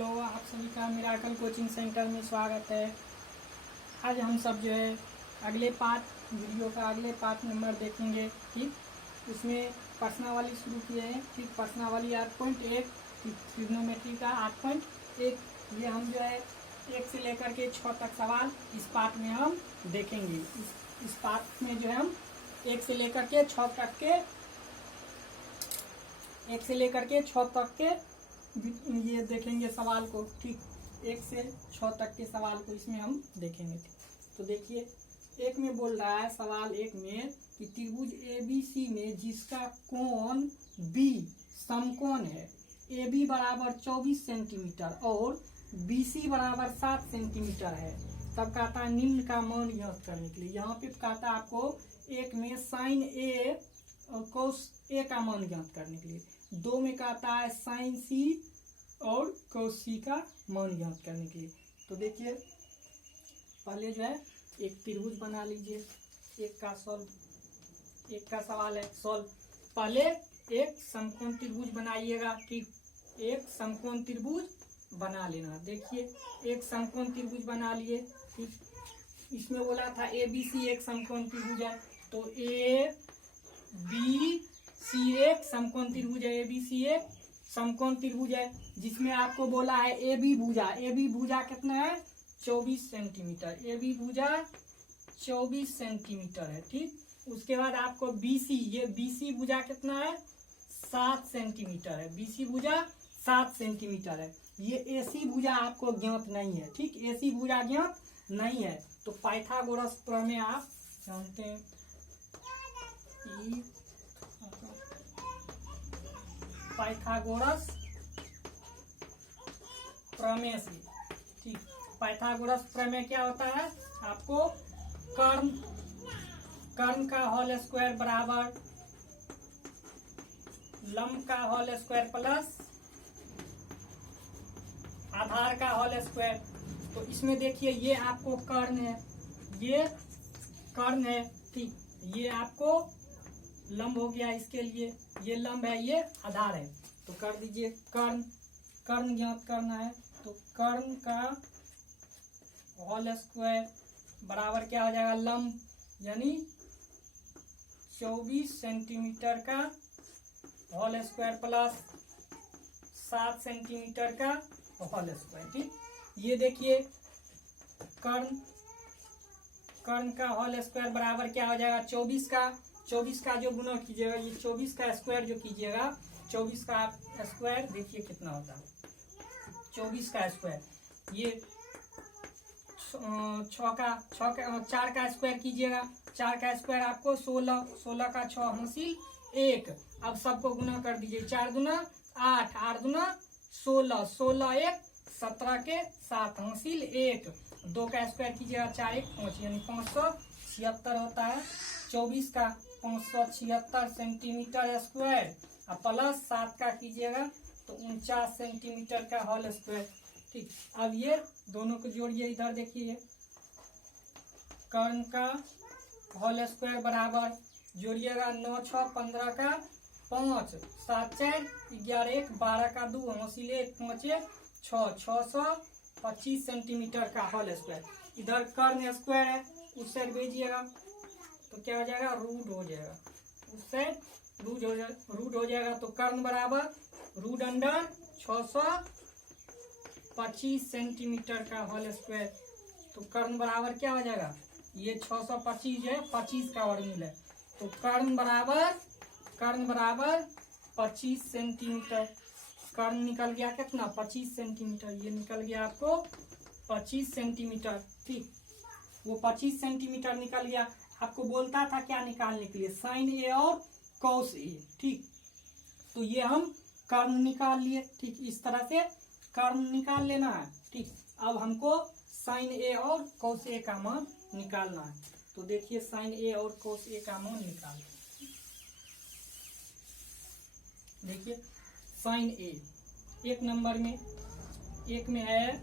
Hello, आप सभी का मिराकल कोचिंग सेंटर में स्वागत है। आज हम सब जो है अगले पार्ट वीडियो का अगले पार्ट नंबर देखेंगे। ठीक, उसमें प्रश्नावली शुरू किए हैं। ठीक, प्रश्नावली 8.1, ट्रिग्नोमेट्री का 8.1। ये हम जो है 1 से लेकर के 6 तक सवाल इस पार्ट में हम देखेंगे। इस पार्ट में जो है हम 1 से लेकर के 6 तक के ये देखेंगे सवाल को। ठीक, 1 से 6 तक के सवाल को इसमें हम देखेंगे। तो देखिए, एक में बोल रहा है सवाल 1 में कि त्रिभुज ABC में जिसका कोण B समकोण है, AB बराबर 24 सेंटीमीटर और BC बराबर 7 सेंटीमीटर है, तब कहता है निम्न का मान ज्ञात करने के लिए। यहाँ पे कहता है आपको 1 में साइन A और कोस A का मान ज्ञात करने के लिए। 2 में कहता है साइन C और कोस C का मान ज्ञात करने के लिए। तो देखिए, पहले जो है एक त्रिभुज बना लीजिए। एक का सवाल है सॉल्व। पहले एक समकोण त्रिभुज बनाइएगा। ठीक, एक समकोण त्रिभुज बना लेना। देखिए, एक समकोण त्रिभुज बना लिए। ठीक, इसमें बोला था ABC एक समकोण त्रिभुज है, तो ABC एक समकोण त्रिभुज है। ABC एक समकोण त्रिभुज है जिसमें आपको बोला है AB भुजा कितना है 24 सेंटीमीटर। AB भुजा 24 सेंटीमीटर है। ठीक, उसके बाद आपको BC, ये BC भुजा कितना है 7 सेंटीमीटर है। BC भुजा 7 सेंटीमीटर है। ये AC भुजा आपको ज्ञात नहीं है। ठीक, AC भुजा ज्ञात नहीं है, तो पाइथागोरस प्रमेय आप जानते हैं। पाइथागोरस प्रमेय से। ठीक, पाइथागोरस प्रमेय क्या होता है, आपको कर्ण का होल स्क्वायर बराबर लंब का होल स्क्वायर प्लस आधार का होल स्क्वायर। तो इसमें देखिए, ये आपको कर्ण है, ये कर्ण है। ठीक, ये आपको लंब हो गया, इसके लिए ये लंब है, ये आधार है। तो कर दीजिए कर्ण ज्ञात करना है, तो कर्ण का होल स्क्वायर बराबर क्या हो जाएगा लंब, यानी 24 सेंटीमीटर का होल स्क्वायर प्लस 7 सेंटीमीटर का होल स्क्वायर। ठीक, ये देखिए कर्ण का होल स्क्वायर बराबर क्या हो जाएगा 24 का जो गुना कीजिएगा, ये 24 का स्क्वायर जो कीजिएगा, 24 का स्क्वायर देखिए कितना होता है 24 का स्क्वायर। ये 4 का स्क्वायर कीजिएगा, 4 का स्क्वायर आपको 16 का 6 हासिल 1। अब सबको गुना कर दीजिए, 4 दूना 8, 8 दूना 16, 16 1 17 के 7 हासिल 1। 2 का स्क्वायर कीजिएगा, 4 1 5, यानी 576 होता है। 24 का 576 सेंटीमीटर स्क्वायर, और प्लस 7 का कीजिएगा तो 49 सेंटीमीटर का होल स्क्वायर। ठीक, अब ये दोनों को जोड़िए। इधर देखिए, कर्ण का होल स्क्वायर बराबर जोड़िएगा 9 6 15 का 5, 7 4 11 1 12 का 2 हासिल 1 5 1 6, 625 सेंटीमीटर का होल स्क्वायर। इधर कर्ण स्क्वायर है, उस साइड भेजिएगा तो क्या हो जाएगा रूट हो जाएगा, उस साइड रूट हो जाएगा। तो कर्ण बराबर रूट अंडर 625 सेंटीमीटर का होल स्क्वायर। तो कर्ण बराबर क्या हो जाएगा, ये 625 है, 25 का वर्गमूल है, तो कर्ण बराबर 25 सेंटीमीटर। कर्ण निकल गया कितना 25 सेंटीमीटर, ये निकल गया आपको 25 सेंटीमीटर। ठीक, वो 25 सेंटीमीटर निकल गया। आपको बोलता था क्या निकालने के लिए, साइन A और कॉस A। ठीक, तो ये हम कर्ण निकाल लिए। ठीक, इस तरह से कर्ण निकाल लेना है। ठीक, अब हमको साइन A और कॉस A का मान निकालना है। तो देखिए, साइन A और कॉस A का मान निकाल, देखिए साइन A एक नंबर में, एक में है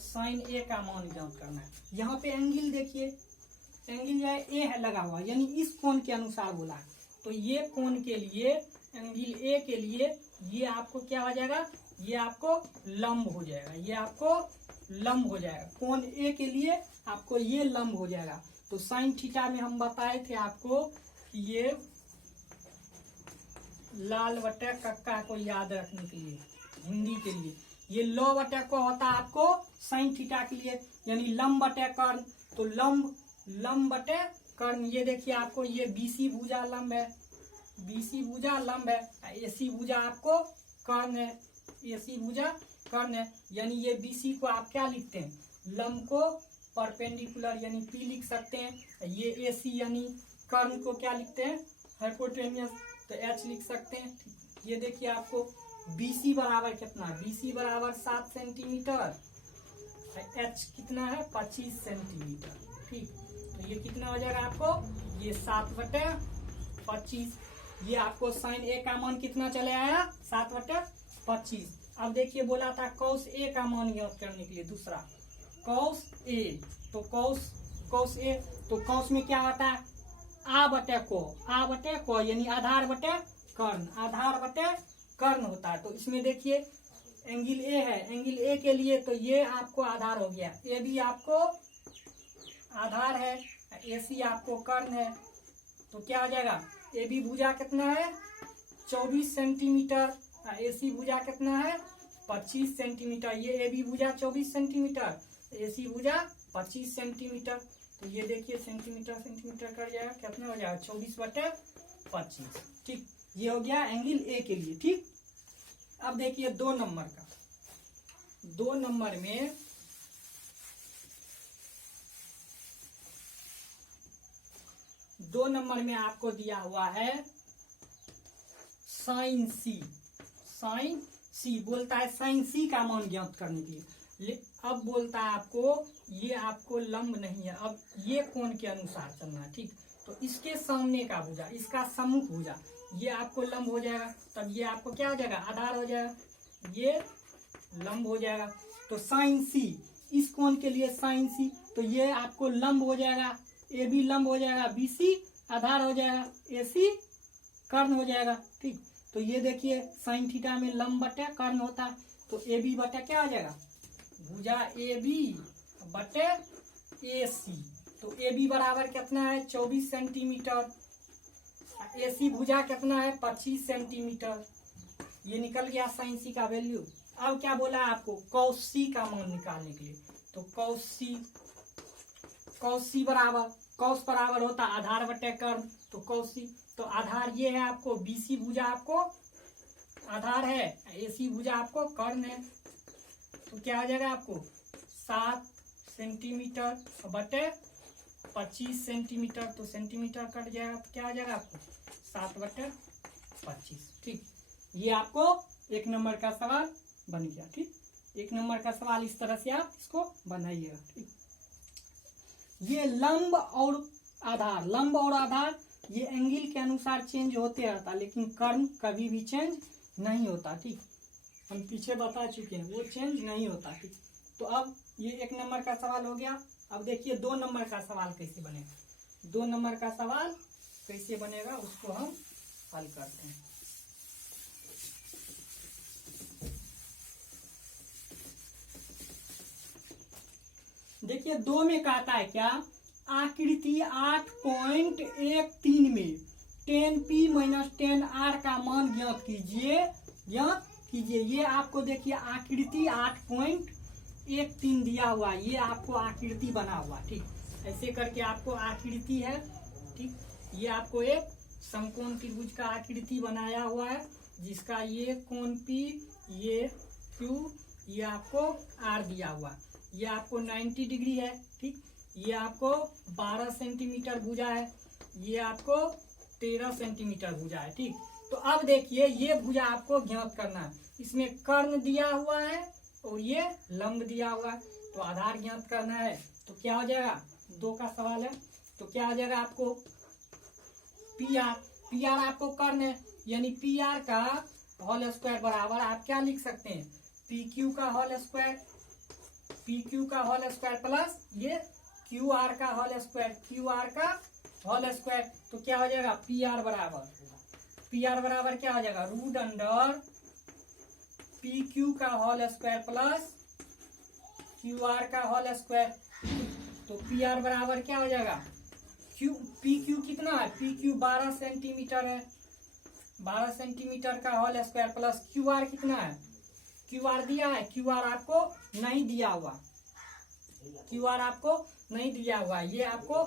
साइन A का मान ज्ञात करना है। यहाँ पे एंगल देखिए, एंगल जो है A है लगा हुआ, यानी इस कोण के अनुसार बोला है। तो ये कोण के लिए, एंगल A के लिए ये आपको क्या हो जाएगा ये आपको लंब हो जाएगा, ये आपको लंब हो जाएगा। कोण ए के लिए आपको ये लंब हो जाएगा। तो साइन थीटा में हम बताए थे आपको कि ये लाल बटे कक्का को याद रखने के लिए, हिंदी के लिए ये लो बटे को होता है आपको साइन थीटा के लिए, यानी लंब बटे कर्ण। तो लंब बटे कर्ण, ये देखिए आपको ये बीसी भुजा लंब है, बीसी भुजा लंब है, एसी भुजा आपको कर्ण है, एसी भुजा कर्ण है। यानी ये बीसी को आप क्या लिखते हैं, लंब को परपेंडिकुलर यानी पी लिख सकते हैं। ये एसी यानी कर्ण को क्या लिखते हैं, हाइपोटेनियस, तो एच लिख सकते हैं। ये देखिए आपको बीसी बराबर कितना है, बीसी बराबर 7 सेंटीमीटर, एच कितना है 25 सेंटीमीटर। ठीक, तो ये कितना हो जाएगा आपको, ये 7/25। ये आपको साइन ए का मान कितना चले आया, 7/25। अब देखिए बोला था कॉस ए का मान ज्ञात करने के लिए, दूसरा कॉस ए। तो कॉस ए, तो कॉस में क्या होता है, आ बटे को यानी आधार बटे कर्ण, आधार बटे कर्ण होता है। तो इसमें देखिए एंगल ए है, एंगल ए के लिए तो ये आपको आधार हो गया, ए भी आपको आधार है, एसी आपको कर्ण है। तो क्या हो जाएगा, ए बी भुजा कितना है 24 सेंटीमीटर, एसी भुजा कितना है 25 सेंटीमीटर। ये ए बी भुजा 24 सेंटीमीटर, एसी भुजा 25 सेंटीमीटर। तो ये देखिए सेंटीमीटर सेंटीमीटर कर जाएगा, कितना हो जाएगा 24/25। ठीक, ये हो गया एंगल ए के लिए। ठीक, अब देखिए 2 नंबर का, 2 नंबर में आपको दिया हुआ है साइन सी, साइन सी बोलता है साइन सी का मान ज्ञात करने के लिए। अब बोलता है आपको ये आपको लंब नहीं है, अब ये कोण के अनुसार चलना है। ठीक, तो इसके सामने का भुजा, इसका सम्मुख भुजा, ये आपको लंब हो जाएगा, तब ये आपको क्या हो जाएगा, आधार हो जाएगा, ये लंब हो जाएगा। तो साइन सी, इस कोण के लिए साइन सी, तो ये आपको लंब हो जाएगा, ए बी लंब हो जाएगा, बी सी आधार हो जाएगा, ए सी कर्ण हो जाएगा। ठीक, तो ये देखिए साइन थीटा में लंब बटे कर्ण होता है, तो ए बी बटे क्या हो जाएगा, भुजा ए बी बटे ए सी। तो ए बी बराबर कितना है 24 सेंटीमीटर, ए सी भुजा कितना है 25 सेंटीमीटर। ये निकल गया साइन सी का वैल्यू। अब क्या बोला है आपको, कॉस सी का मान निकालने के लिए। तो कॉस सी बराबर, कॉस बराबर होता आधार बटे कर्ण, तो कॉस सी, तो आधार ये है आपको बीसी भुजा आपको आधार है, एसी भुजा आपको कर्ण है। तो क्या आ जाएगा आपको 7 सेंटीमीटर बटे 25 सेंटीमीटर, तो सेंटीमीटर कट जाएगा, तो क्या आ जाएगा आपको 7/25। ठीक, ये आपको 1 नंबर का सवाल बन गया। ठीक, 1 नंबर का सवाल इस तरह से आप इसको बनाइएगा। ठीक, ये लंब और आधार, लंब और आधार ये एंगल के अनुसार चेंज होते रहता, लेकिन कर्ण कभी भी चेंज नहीं होता। ठीक, हम पीछे बता चुके हैं, वो चेंज नहीं होता। ठीक, तो अब ये 1 नंबर का सवाल हो गया। अब देखिए 2 नंबर का सवाल कैसे बनेगा, 2 नंबर का सवाल कैसे बनेगा उसको हम हल करते हैं। देखिए 2 में कहता है क्या, आकृति 8.13 में 10p - 10r का मान ज्ञात कीजिए, ज्ञात कीजिए। ये आपको देखिए आकृति 8.13 दिया हुआ, ये आपको आकृति बना हुआ। ठीक, ऐसे करके आपको आकृति है। ठीक, ये आपको एक समकोण त्रिभुज का आकृति बनाया हुआ है, जिसका ये कोण P, ये Q, ये आपको R दिया हुआ, ये आपको 90 डिग्री है। ठीक, ये आपको 12 सेंटीमीटर भुजा है, ये आपको 13 सेंटीमीटर भुजा है। ठीक, तो अब देखिए ये भुजा आपको ज्ञात करना है, इसमें कर्ण दिया हुआ है और ये लंब दिया हुआ है, तो आधार ज्ञात करना है। तो क्या हो जाएगा, 2 का सवाल है, तो क्या हो जाएगा आपको पी आर आपको कर्ण है, यानी पी आर का होल स्क्वायर बराबर आप क्या लिख सकते हैं, पी क्यू का होल स्क्वायर, पी क्यू का होल स्क्वायर प्लस ये क्यू आर का होल स्क्वायर, क्यू आर का होल स्क्वायर। तो क्या हो जाएगा पी आर बराबर क्या हो जाएगा, √√P पी क्यू का whole square plus Q R का होल स्क्वायर। तो पी आर बराबर क्या हो जाएगा, पी क्यू कितना है, पी क्यू 12 सेंटीमीटर है, 12 सेंटीमीटर का whole square plus Q R कितना है, क्यू आर दिया है, क्यू आर आपको नहीं दिया हुआ, क्यू आर आपको नहीं दिया हुआ, ये आपको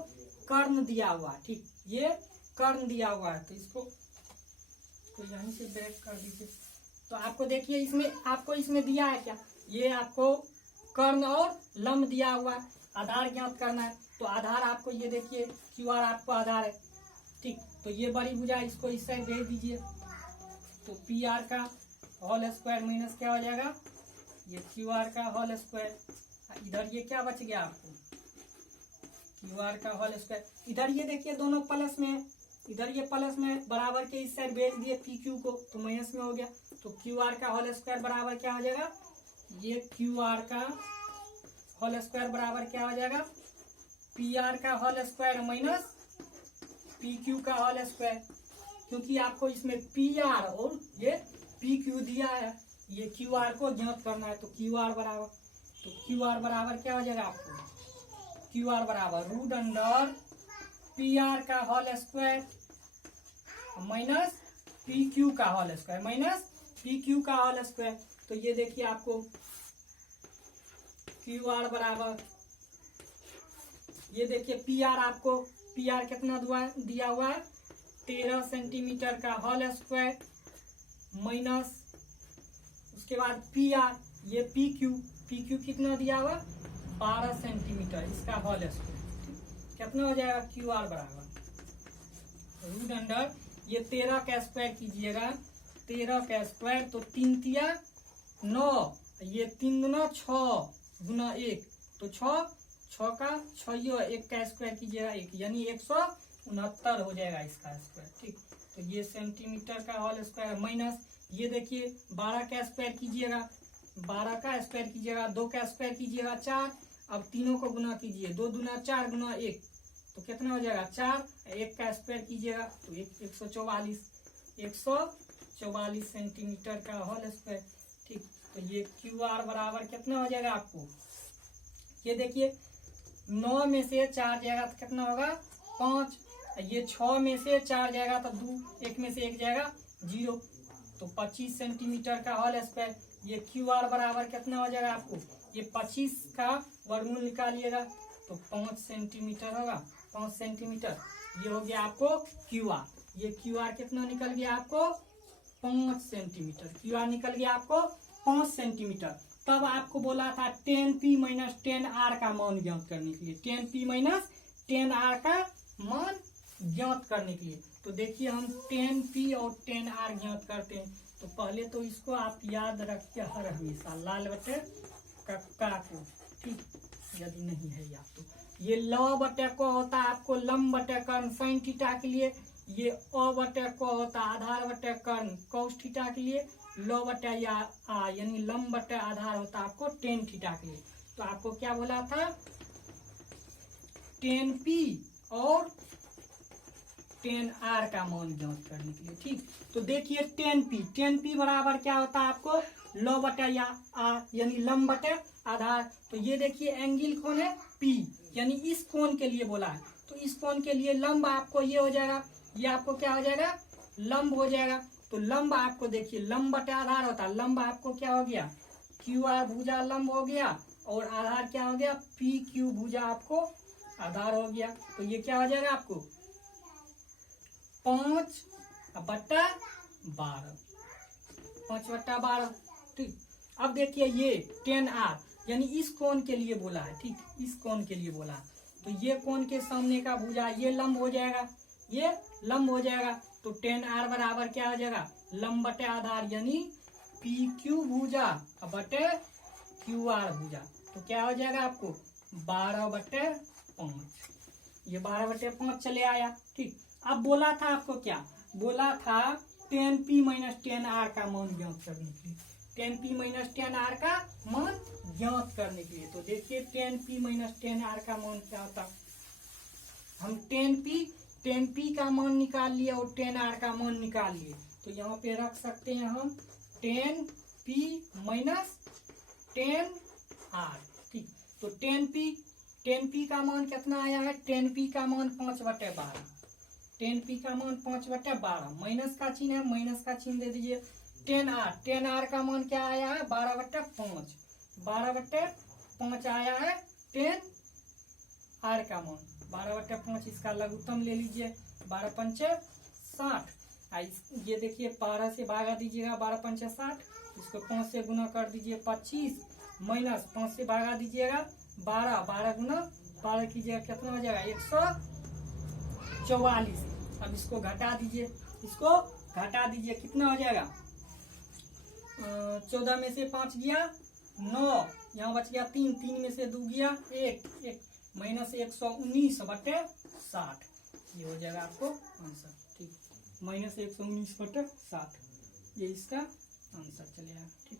कर्ण दिया हुआ, ठीक, ये कर्ण दिया हुआ है। तो इसको तो यहीं से ब्रेक कर दीजिए। तो आपको देखिए इसमें, आपको इसमें दिया है क्या, ये आपको कर्ण और लंब दिया हुआ है, आधार ज्ञात करना है। तो आधार आपको ये देखिए क्यू आर आपको आधार है, ठीक। तो ये बड़ी भुजा इसको इस साइड भेज दीजिए। तो पी आर का होल स्क्वायर माइनस क्या हो जाएगा, ये क्यू आर का होल स्क्वायर, इधर ये क्या बच गया आपको, क्यू आर का होल स्क्वायर। इधर ये देखिए दोनों प्लस में है, इधर ये प्लस में बराबर के इस साइड भेज दिए पी क्यू को, तो माइनस में हो गया। तो क्यू आर का होल स्क्वायर बराबर क्या हो जाएगा, ये क्यू आर का होल स्क्वायर बराबर क्या हो जाएगा, पी आर का whole square minus P Q का होल स्क्वायर, क्योंकि आपको इसमें पी आर और ये पी क्यू दिया है, ये क्यू आर को ज्ञात करना है। तो क्यू आर बराबर, तो क्यू आर बराबर क्या हो जाएगा आपको, क्यू आर बराबर रूट अंडर पी आर का whole square minus P Q का whole square, minus P Q का होल स्क्वायर। तो ये देखिए आपको क्यू आर बराबर, ये देखिए पी आर आपको, पी आर कितना दिया हुआ है, 13 सेंटीमीटर का होल स्क्वायर माइनस उसके बाद पी आर, ये पी क्यू कितना दिया हुआ, 12 सेंटीमीटर इसका होल स्क्वायर, कितना हो जाएगा क्यू आर बराबर रूट अंडर, ये 13 का स्क्वायर कीजिएगा, 13 का स्क्वायर तो 3 तिया 9, ये 3 गुना 6 गुना 1, तो 6 का 6 1 का स्क्वायर कीजिएगा 1, यानी 169 हो जाएगा इसका स्क्वायर, ठीक। तो ये सेंटीमीटर का होल स्क्वायर माइनस, ये देखिए 12 का स्क्वायर कीजिएगा, 12 का स्क्वायर कीजिएगा, 2 का स्क्वायर कीजिएगा 4, अब तीनों को गुना कीजिए, 2 दूना 4 गुना 1, तो कितना हो जाएगा 4, 1 का स्क्वायर कीजिएगा तो 144 सेंटीमीटर का होल स्क्वायर, ठीक। तो ये क्यू आर बराबर कितना हो जाएगा आपको, ये देखिए 9 में से 4 जाएगा तो कितना होगा 5, ये 6 में से 4 जाएगा तो 2, 1 में से 1 जाएगा 0, तो 25 सेंटीमीटर का होल स्क्वायर। ये क्यू आर बराबर कितना हो जाएगा आपको, ये 25 का वर्गमूल निकालिएगा तो 5 सेंटीमीटर होगा, 5 सेंटीमीटर, ये हो गया आपको क्यू आर। ये क्यू आर कितना निकल गया आपको 5 सेंटीमीटर, क्यू आर निकल गया आपको 5 सेंटीमीटर। तब आपको बोला था 10P माइनस 10R का मान ज्ञात करने के लिए, 10P माइनस 10R का मान ज्ञात करने के लिए। तो देखिए हम 10P और 10R ज्ञात करते हैं, तो पहले तो इसको आप याद रखिए हर हमेशा, लाल बटे कक्का को, ठीक, यदि नहीं है याद तो। ये ल बटे को होता है आपको लंब बटे कर्ण साइन थीटा के लिए, ये अ बटे को होता है आधार बटे कर्ण कॉस थीटा के लिए, ल बटे या आ यानी लंब बटे आधार होता है आपको टेन थीटा के लिए। तो आपको क्या बोला था 10P और 10R का मान ज्ञात करने के लिए, ठीक। तो देखिए 10P बराबर क्या होता है आपको ल बटे या आ यानी लंब बटे आधार। तो ये देखिए एंगल कौन है P, यानी इस कोण के लिए बोला है, तो इस कोण के लिए लंब आपको ये हो जाएगा, ये आपको क्या हो जाएगा लंब हो जाएगा। तो लंब आपको देखिए लंब बटे आधार होता है, लंब आपको क्या हो गया क्यू आर भुजा लंब हो गया और आधार क्या हो गया पी क्यू भुजा आपको आधार हो गया। तो ये क्या हो जाएगा आपको 5/12, 5/12, ठीक। अब देखिए ये 10R यानी इस कोण के लिए बोला है, ठीक, इस कोण के लिए बोला है। तो ये कोण के सामने का भुजा ये लंब हो जाएगा, ये लंब हो जाएगा। तो 10R बराबर क्या हो जाएगा लंब बटे आधार यानी PQ भुजा बटे QR भुजा। तो क्या हो जाएगा आपको 12/5, ये 12/5 चले आया, ठीक। अब बोला था आपको क्या बोला था 10P माइनस 10R का मान ज्ञात करने के लिए, 10P माइनस 10R का मान ज्ञात करने के लिए। तो देखिए 10P माइनस 10R का मान क्या होता, हम 10P का मान निकाल लिए और 10R का मान निकाल लिए। तो यहाँ पे रख सकते हैं हम 10 पी माइनस 10r। ठीक, तो 10p का मान कितना आया है? 10p का मान 5/12। 10p का मान 5/12 माइनस का चिन्ह है, माइनस का चिन्ह दे दीजिए। 10r का मान क्या आया है? 12/5। 12/5 आया है 10r का मान 12/5। इसका लघुत्तम ले लीजिए, 12×5 = 60। ये देखिए 12 से भागा दीजिएगा, 12×5 = 60। इसको 5 से गुना कर दीजिए 25, माइनस 5 से भागा दीजिएगा 12, 12 गुना 12 कीजिएगा, कितना हो जाएगा? 144। अब इसको घटा दीजिए, इसको घटा दीजिए, कितना हो जाएगा? 14 में से 5 गया 9, यहाँ बच गया 3, 3 में से 2 गया 1, माइनस 119/60। ये हो जाएगा आपको आंसर। ठीक, माइनस 119/60 ये इसका आंसर चलेगा। ठीक,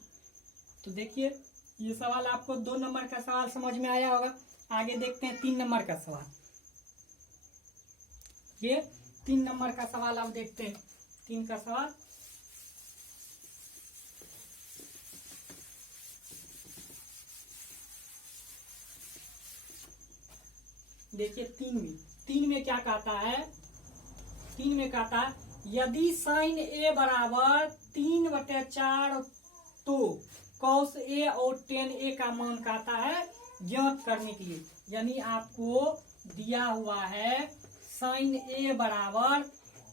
तो देखिए ये सवाल आपको 2 नंबर का सवाल समझ में आया होगा। आगे देखते हैं 3 नंबर का सवाल। ये 3 नंबर का सवाल आप देखते हैं। 3 का सवाल देखिए 3 में क्या कहता है? 3 में कहता है यदि साइन a बराबर 3/4 तो कॉस a और tan a का मान कहता है ज्ञात करने के लिए। यानी आपको दिया हुआ है साइन a बराबर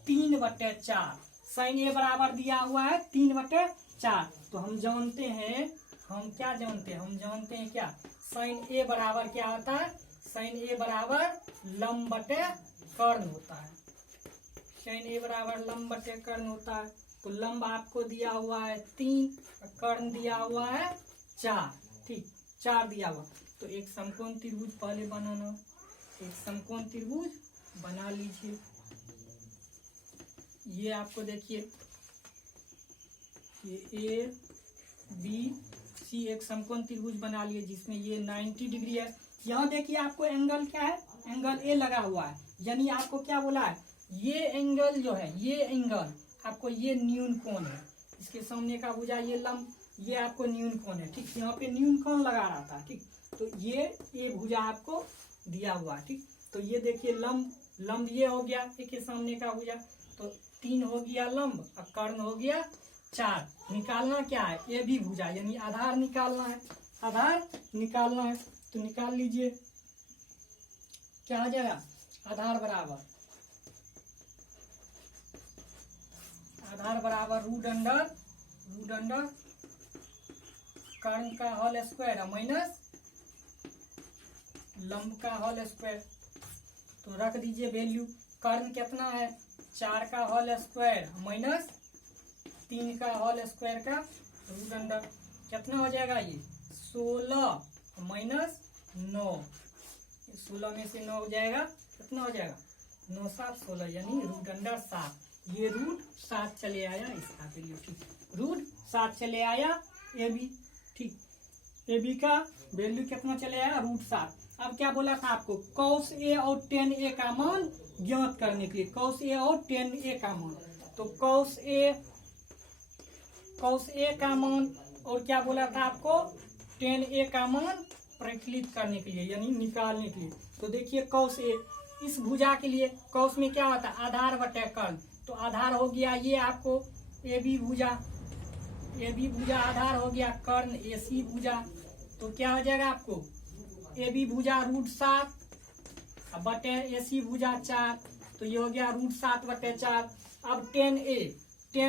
3/4। साइन a बराबर दिया हुआ है 3/4। तो हम जानते हैं, हम क्या जानते हैं? हम जानते हैं क्या? साइन a बराबर क्या होता है? साइन a बराबर लंब बटे कर्ण होता है। साइन a बराबर लंब बटे कर्ण होता है। तो लंब आपको दिया हुआ है 3, कर्ण दिया हुआ है 4। ठीक, 4 दिया हुआ। तो एक समकोण त्रिभुज पहले बनाना, एक समकोण त्रिभुज बना लीजिए। ये आपको देखिए ये ए बी सी एक समकोण त्रिभुज बना लिए, जिसमें ये 90 डिग्री है। यहाँ देखिए आपको एंगल क्या है? एंगल ए लगा हुआ है। यानी आपको क्या बोला है? ये एंगल जो है, ये एंगल आपको ये न्यून कोण है। इसके सामने का भुजा ये लंब, ये आपको न्यून कोण है। ठीक, यहाँ पे न्यून कोण लगा रहा था। ठीक, तो ये भुजा आपको दिया हुआ है। ठीक, तो ये देखिए लंब ये हो गया, एक के सामने का भुजा, तो 3 हो गया लंब और कर्ण हो गया 4। निकालना क्या है? ये भी भुजा, यानी आधार निकालना है। आधार निकालना है तो निकाल लीजिए, क्या हो जाएगा? आधार बराबर रूट अंडर कर्ण का होल स्क्वायर माइनस लंब का होल स्क्वायर। तो रख दीजिए वैल्यू। कर्ण कितना है? 4 का होल स्क्वायर माइनस 3 का होल स्क्वायर का रूट अंडर, कितना हो जाएगा? ये 16 माइनस 9, 16 में से 9 हो जाएगा, कितना हो जाएगा? 9 7 16, यानी रूट अंडर 7। ये रूट 7 चले आया इसका वैल्यू। ठीक, रूट 7 चले आया ए बी। ठीक, ए बी का वैल्यू कितना चले आया? रूट 7। अब क्या बोला था आपको? कॉस ए और tan a का मान ज्ञात करने के लिए। कॉस ए और tan a का मान, तो कॉस ए का मान और क्या बोला था आपको? tan a का मान परिकलित करने के लिए, यानी निकालने के लिए। तो देखिए कॉस ए, इस भुजा के लिए कॉस में क्या होता है? आधार बटे कर्ण। तो आधार हो गया ये आपको ए बी भुजा आधार हो गया कर्ण ए सी भुजा। तो क्या हो जाएगा आपको? ए बी भुजा रूट 7 बटे ए सी भुजा 4। तो ये हो गया रूट 7/4। अब tan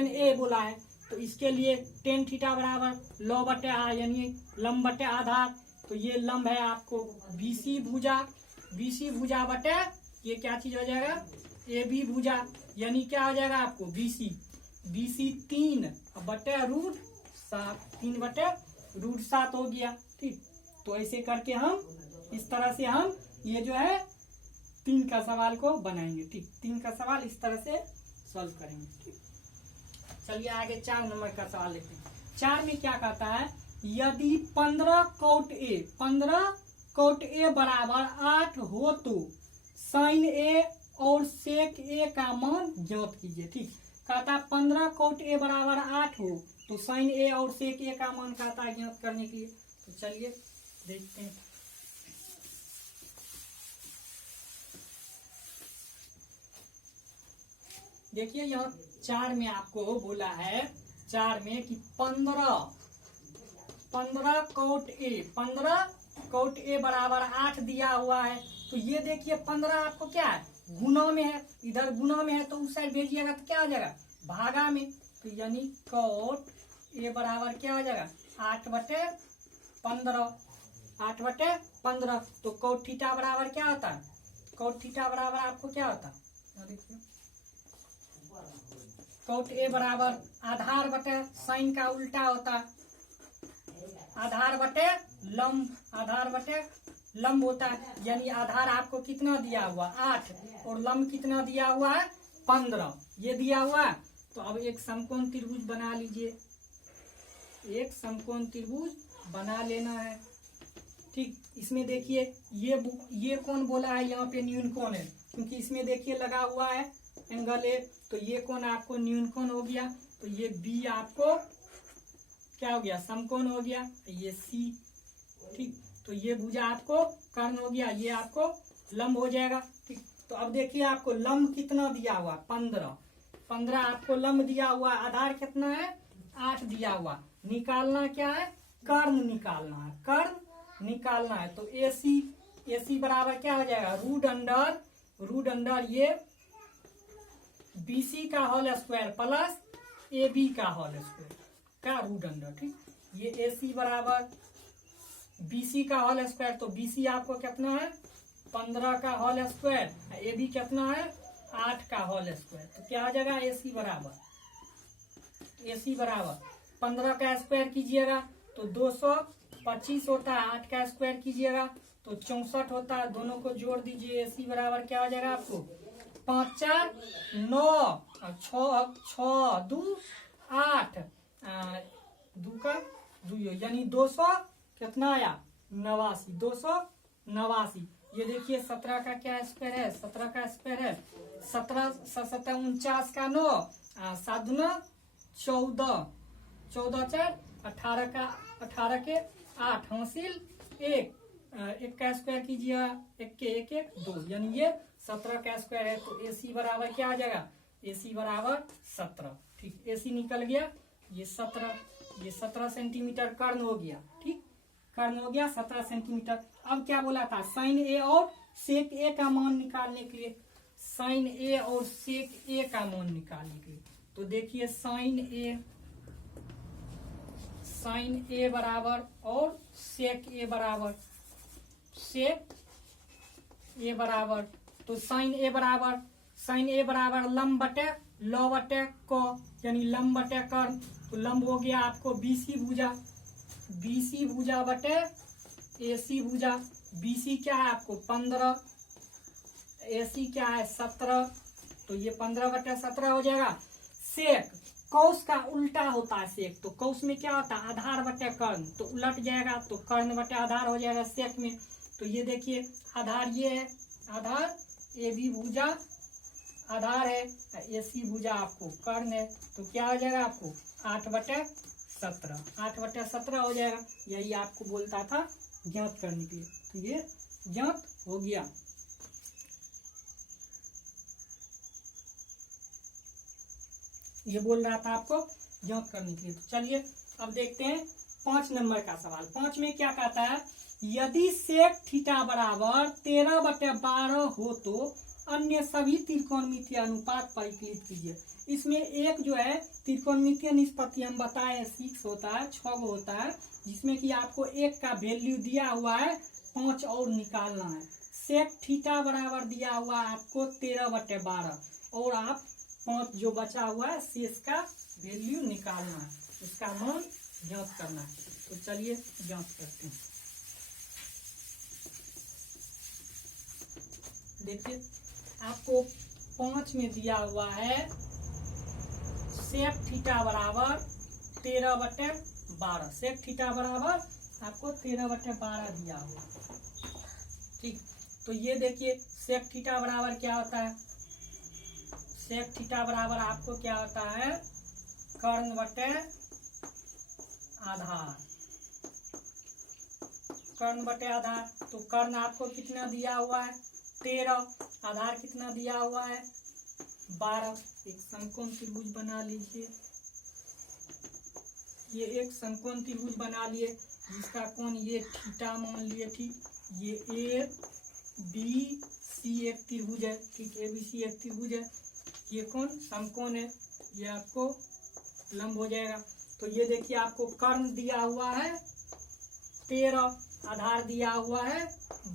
a बोला है, तो इसके लिए tan थीटा बराबर लॉ बटे r, यानी लंब बटे आधार। तो ये लंब है आपको BC भुजा बटे ये क्या चीज हो जाएगा? AB भुजा, यानी क्या हो जाएगा आपको? BC 3 बटे रूट 7, 3/√7 हो गया। ठीक, तो ऐसे करके हम इस तरह से हम ये जो है 3 का सवाल को बनाएंगे। ठीक, 3 का सवाल इस तरह से सॉल्व करेंगे। ठीक, चलिए आगे 4 नंबर का सवाल लेते हैं। 4 में क्या कहता है? यदि 15 कॉट ए बराबर 8 हो तो साइन ए और सेक ए का मान ज्ञात कीजिए। ठीक, कहता है 15 कोट ए बराबर 8 हो तो साइन ए और सेक ए का मान कहता है ज्ञात करने के लिए। तो चलिए देखते हैं। देखिए यहाँ 4 में आपको बोला है, 4 में कि 15 कोट ए बराबर 8 दिया हुआ है। तो ये देखिए 15 आपको क्या है, गुना में है, इधर गुना में है तो उस साइड भेजिएगा तो क्या आ जाएगा, भागा में। तो यानी कोट ए बराबर क्या हो जाएगा, 8/15। 8/15। तो कोट थीटा बराबर क्या होता है, कोट थीटा बराबर आपको क्या होता है, देखिए कोट ए बराबर आधार बटे साइन का उल्टा होता है, आधार बटे लंब होता है। यानी आधार आपको कितना दिया हुआ 8 और लंब कितना दिया हुआ है 15, ये दिया हुआ है। तो अब एक समकोण त्रिभुज बना लीजिए, एक समकोण त्रिभुज बना लेना है। ठीक, इसमें देखिए ये कौन बोला है, यहाँ पे न्यून कोण है, क्योंकि इसमें देखिए लगा हुआ है एंगल ए, तो ये कोण आपको न्यून कोण हो गया। तो ये बी आपको क्या हो गया, समकोण हो गया। ये सी, ठीक, तो ये भुजा आपको कर्ण हो गया, ये आपको लंब हो जाएगा। ठीक, तो अब देखिए आपको लंब कितना दिया हुआ 15 आपको लंब दिया हुआ, आधार कितना है 8 दिया हुआ। निकालना क्या है, कर्ण निकालना है, कर्ण निकालना है। तो AC बराबर क्या हो जाएगा, रूट अंडर ये BC का होल स्क्वायर प्लस AB का होल स्क्वायर का रूट अंडर। ठीक, ये AC बराबर BC का होल स्क्वायर, तो BC आपको कितना है 15 का होल स्क्वायर, AB कितना है 8 का होल स्क्वायर। तो क्या हो जाएगा, AC बराबर 15 का स्क्वायर कीजिएगा तो 225 होता है, 8 का स्क्वायर कीजिएगा तो 64 होता है, दोनों को जोड़ दीजिए। AC बराबर क्या हो जाएगा आपको 5 4 9 6 2 8 2 का 2, यानी 200 कितना आया 89, 289। ये देखिए 17 का क्या स्क्वायर है, 17 का स्क्वायर है 17 7 49 का 9 7 9 14 14 4 18 का 18 के 8 हासिल 1 का स्क्वायर कीजिएगा, 1 के 1 1 2, यानी ये 17 का स्क्वायर है। तो AC बराबर क्या आ जाएगा, AC बराबर 17। ठीक, AC निकल गया, ये 17 सेंटीमीटर कर्ण हो गया। ठीक, कर्ण हो गया 17 सेंटीमीटर। अब क्या बोला था, साइन ए और सेक ए का मान निकालने के लिए, साइन ए और सेक ए का मान निकालने के लिए। तो देखिए साइन ए बराबर और सेक ए बराबर, तो साइन ए बराबर लंब बटे लौ बटे क, यानी लंब बटे कर्ण। तो लंब हो गया आपको BC भुजा बटे AC भुजा। BC क्या है आपको 15, AC क्या है 17, तो ये 15/17 हो जाएगा। सेक कौस का उल्टा होता है सेक, तो कौस में क्या होता है आधार बटे कर्ण, तो उलट जाएगा तो कर्ण बटे आधार हो जाएगा सेक में। तो ये देखिए आधार ये है, आधार AB भुजा आधार है, AC भुजा आपको कर्ण है। तो क्या हो जाएगा आपको 8/17 हो जाएगा। यही आपको बोलता था ज्ञात करने के लिए, तो ये ज्ञात हो गया। ये बोल रहा था आपको ज्ञात करने के लिए। तो चलिए अब देखते हैं 5 नंबर का सवाल। 5 में क्या कहता है, यदि सेक थीटा बराबर 13/12 हो तो अन्य सभी त्रिकोणमितीय अनुपात परिकलित कीजिए। इसमें एक जो है त्रिकोणमितीय निष्पत्ति हम बताए 6 होता है, 6 होता है, जिसमें कि आपको एक का वैल्यू दिया हुआ है 5 और निकालना है। सेक थीटा बराबर दिया हुआ है आपको 13/12 और आप 5 जो बचा हुआ है शेष का वैल्यू निकालना है, उसका मान ज्ञात करना है। तो चलिए ज्ञात करते हैं। देखिए आपको 5 में दिया हुआ है सेक थीटा बराबर 13/12, सेक थीटा बराबर आपको 13/12 दिया हुआ। ठीक, तो ये देखिए सेक थीटा बराबर क्या होता है, सेक थीटा बराबर आपको क्या होता है, कर्ण बटे आधार, कर्ण बटे आधार। तो कर्ण आपको कितना दिया हुआ है, 13, आधार कितना दिया हुआ है, 12। एक समकोण त्रिभुज बना लीजिए, ये एक समकोण त्रिभुज बना लिए जिसका कोण ये थीटा मान लिए, ठीक। ये ए बी सी एक त्रिभुज है, ठीक, ए बी सी एक त्रिभुज है, ये कौन समकोण है, ये आपको लंब हो जाएगा। तो ये देखिए आपको कर्ण दिया हुआ है 13, आधार दिया हुआ है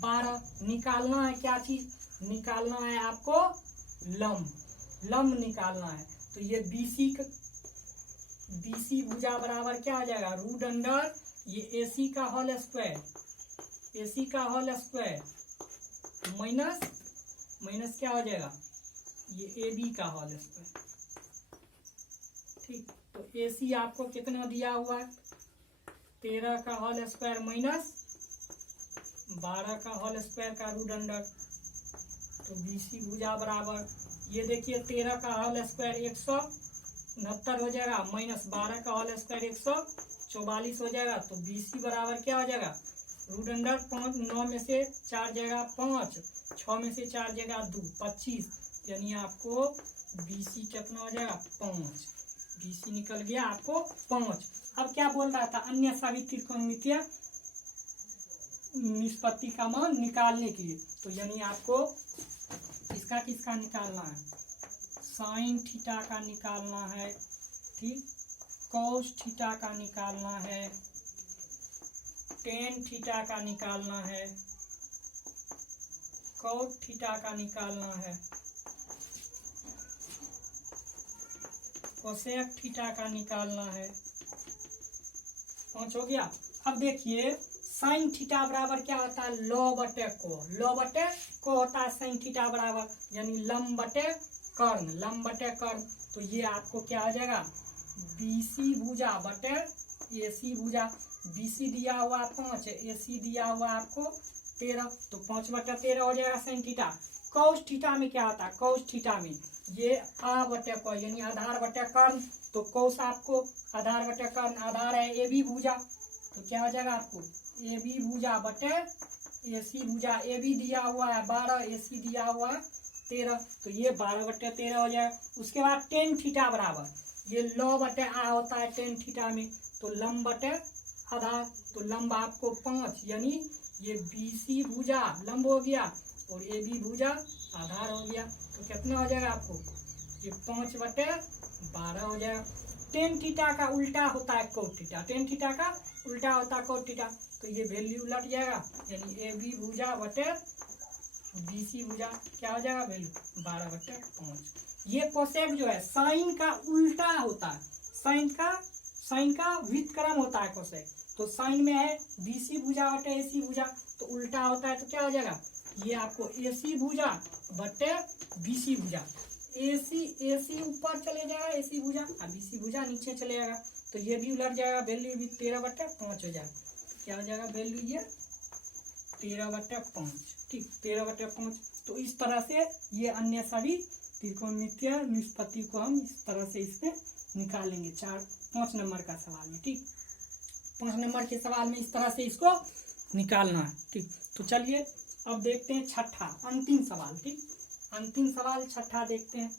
12, निकालना है क्या चीज, निकालना है आपको लंब, लंब निकालना है। तो ये BC भुजा बराबर क्या आ जाएगा, रूट अंडर ये AC का होल स्क्वायर, AC का होल स्क्वायर माइनस क्या हो जाएगा, ये AB का होल स्क्वायर, ठीक। तो AC आपको कितना दिया हुआ है, 13 का होल स्क्वायर माइनस 12 का होल स्क्वायर का रूट अंडर। तो BC भुजा बराबर ये देखिए 13 का होल स्क्वायर 169 हो जाएगा, माइनस 12 का होल स्क्वायर 144 हो जाएगा। तो BC बराबर क्या हो जाएगा, रूट अंडर 5, 9 में से 4 जगह 5, 6 में से 4 जगह 2, 25, यानी आपको BC कितना हो जाएगा, 5। BC निकल गया आपको 5। अब क्या बोल रहा था, अन्य सभी त्रिकोणमितीय निष्पत्ति का मान निकालने के लिए। तो यानी आपको किसका निकालना है, साइन थीटा का निकालना है, ठीक, कॉस थीटा का निकालना है, टेन थीटा का निकालना है, कॉट थीटा का निकालना है, कोसेक थीटा का निकालना है। 5 हो गया। अब देखिए साइन थीटा बराबर क्या होता है, लॉ बटे को, लॉ बटे को होता है साइन थीटा बराबर, यानी लंब बटे कर्ण, लंब बटे कर्ण। तो ये आपको क्या हो जाएगा, BC भुजा बटे AC भुजा। BC दिया हुआ 5, AC दिया हुआ आपको 13, तो 5 बटे 13 हो जाएगा साइन थीटा। कॉस थीटा में क्या होता है, कॉस थीटा में ये आ बटे को, यानी आधार बटे कर्ण। तो कॉस आपको आधार बटे कर्ण, आधार है AB भुजा, तो क्या हो जाएगा आपको AB भुजा बटे AC भुजा। AB दिया हुआ है 12, AC दिया हुआ है 13, तो ये 12 बटे 13 हो जाएगा। उसके बाद टेन थीटा बराबर ये लॉ बटे आ होता है टेन थीटा में, तो लंब बटे आधार। तो लंब आपको 5, यानी ये BC भुजा लंब हो गया और AB भुजा आधार हो गया। तो कितना हो जाएगा आपको, ये 5 बटे 12 हो जाएगा। टेन थीटा का उल्टा होता है कोट थीटा, टेन थीटा का उल्टा होता है कोट थीटा, तो ये वैल्यू उलट जाएगा, यानी AB भुजा बटे BC भुजा क्या हो जाएगा, वैल्यू 12 बटे 5। ये कोसेक जो है साइन का उल्टा होता है, साइन का व्युत्क्रम होता है कोसेक। तो साइन में है BC भुजा बटे AC भुजा, तो उल्टा होता है, तो क्या हो जाएगा, ये आपको AC भुजा बटे BC भुजा। AC ऊपर चले जाएगा AC भुजा, और BC भुजा नीचे चले जाएगा, तो ये भी उलट जाएगा, वैल्यू भी 13 बटे 5 हो जाएगा। क्या हो जाएगा वैल्यू, ये 13 बटे 5, ठीक, 13 बटे 5। तो इस तरह से ये अन्य सभी त्रिकोणमितीय निष्पत्ति को हम इस तरह से इसमें निकालेंगे 5 नंबर का सवाल में, ठीक। 5 नंबर के सवाल में इस तरह से इसको निकालना है, ठीक। तो चलिए अब देखते हैं छठा अंतिम सवाल, ठीक। अंतिम सवाल छठा देखते हैं।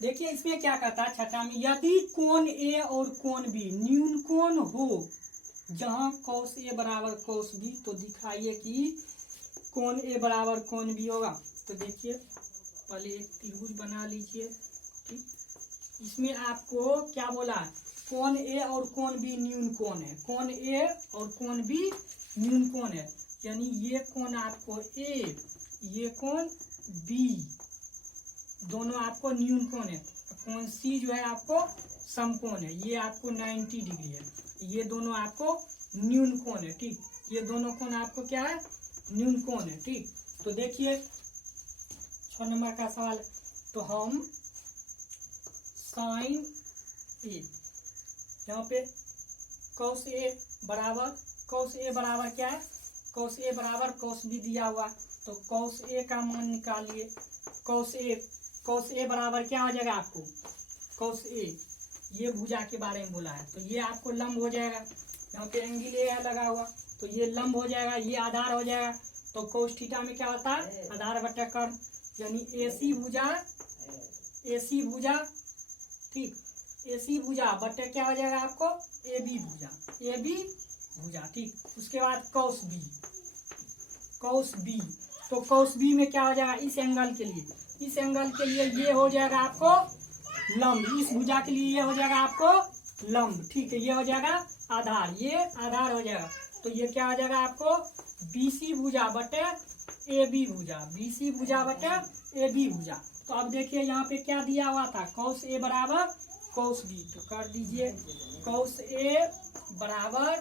देखिए इसमें क्या कहता है छठा में, यदि कोण A और कोण B न्यून कोण हो जहां cos A बराबर cos B, तो दिखाइए कि कोण A बराबर कोण B होगा। तो देखिए पहले एक त्रिभुज बना लीजिए, ठीक। इसमें आपको क्या बोला है, कोण A और कोण B न्यून कोण है, कोण A और कोण B न्यून कोण है, यानी ये कोण आपको A, ये कोण B, दोनों आपको न्यून कोण है। कोण C जो है आपको समकोण है, ये आपको 90 डिग्री है, ये दोनों आपको न्यून कोण है, ठीक। ये दोनों कोण आपको क्या है, न्यून कोण है, ठीक। तो देखिए 6 नंबर का सवाल, तो हम साइन A, यहाँ पे कॉस ए बराबर क्या है, कॉस ए बराबर कॉस बी दिया हुआ, तो कॉस ए का मान निकालिए। कॉस ए बराबर क्या हो जाएगा आपको, कॉस ए, ये भुजा के बारे में बोला है, तो ये आपको लंब हो जाएगा, यहाँ पे एंगल ए लगा हुआ, तो ये लंब हो जाएगा, ये आधार हो जाएगा। तो कोस थीटा में क्या होता है, आधार बटा कर्ण, यानी एसी भुजा, ठीक, एसी भुजा बटे क्या हो जाएगा आपको, ए बी भुजा, ठीक। उसके बाद कॉस बी, तो कॉस बी में क्या हो जाएगा, इस एंगल के लिए ये हो जाएगा आपको लंब, इस भुजा के लिए ये हो जाएगा आपको लंब, ठीक है, ये हो जाएगा आधार, ये आधार हो जाएगा। तो ये क्या हो जाएगा आपको बीसी भुजा बटे ए बी भुजा। तो अब देखिए यहाँ पे क्या दिया हुआ था, कॉस ए बराबर कॉस बी, तो कर दीजिए कॉस ए बराबर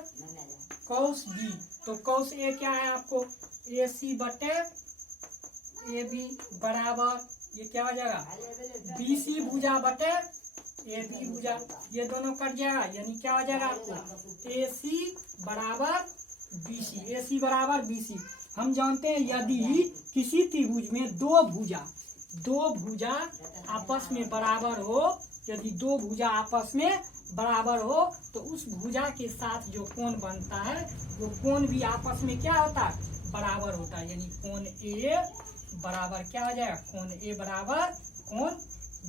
कॉस बी, तो कॉस ए क्या है आपको ए सी बटे ए बी बराबर, ये क्या हो जाएगा बी सी भुजा बटे ए बी भुजा, ये दोनों कट जाएगा, यानी क्या हो जाएगा आपको ए सी बराबर बी सी। हम जानते हैं यदि किसी त्रिभुज में दो भुजा आपस में बराबर हो, यदि दो भुजा आपस में बराबर हो, तो उस भुजा के साथ जो कोण बनता है वो कोण भी आपस में क्या होता है, बराबर होता है, यानी कोण ए बराबर क्या हो जाएगा, कोण ए बराबर कोण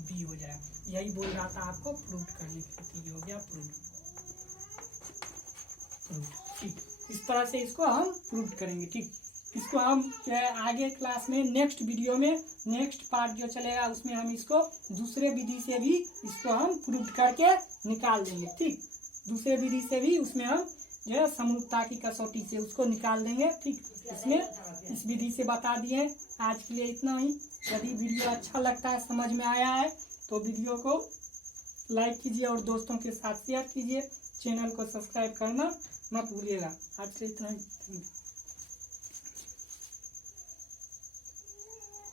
बी हो जाएगा। यही बोल रहा था आपको प्रूव करने के लिए, हो गया प्रूव, ठीक। इस तरह से इसको हम प्रूव करेंगे, ठीक। इसको हम आगे क्लास में नेक्स्ट वीडियो में नेक्स्ट पार्ट जो चलेगा उसमें हम इसको दूसरे विधि से भी इसको हम प्रूव करके निकाल देंगे, ठीक। दूसरे विधि से भी उसमें हम जो है समरूपता की कसौटी से उसको निकाल देंगे, ठीक। इसमें इस विधि से बता दिए। आज के लिए इतना ही। यदि वीडियो अच्छा लगता है, समझ में आया है, तो वीडियो को लाइक कीजिए और दोस्तों के साथ शेयर कीजिए। चैनल को सब्सक्राइब करना मत भूलिएगा। आज के लिए इतना ही।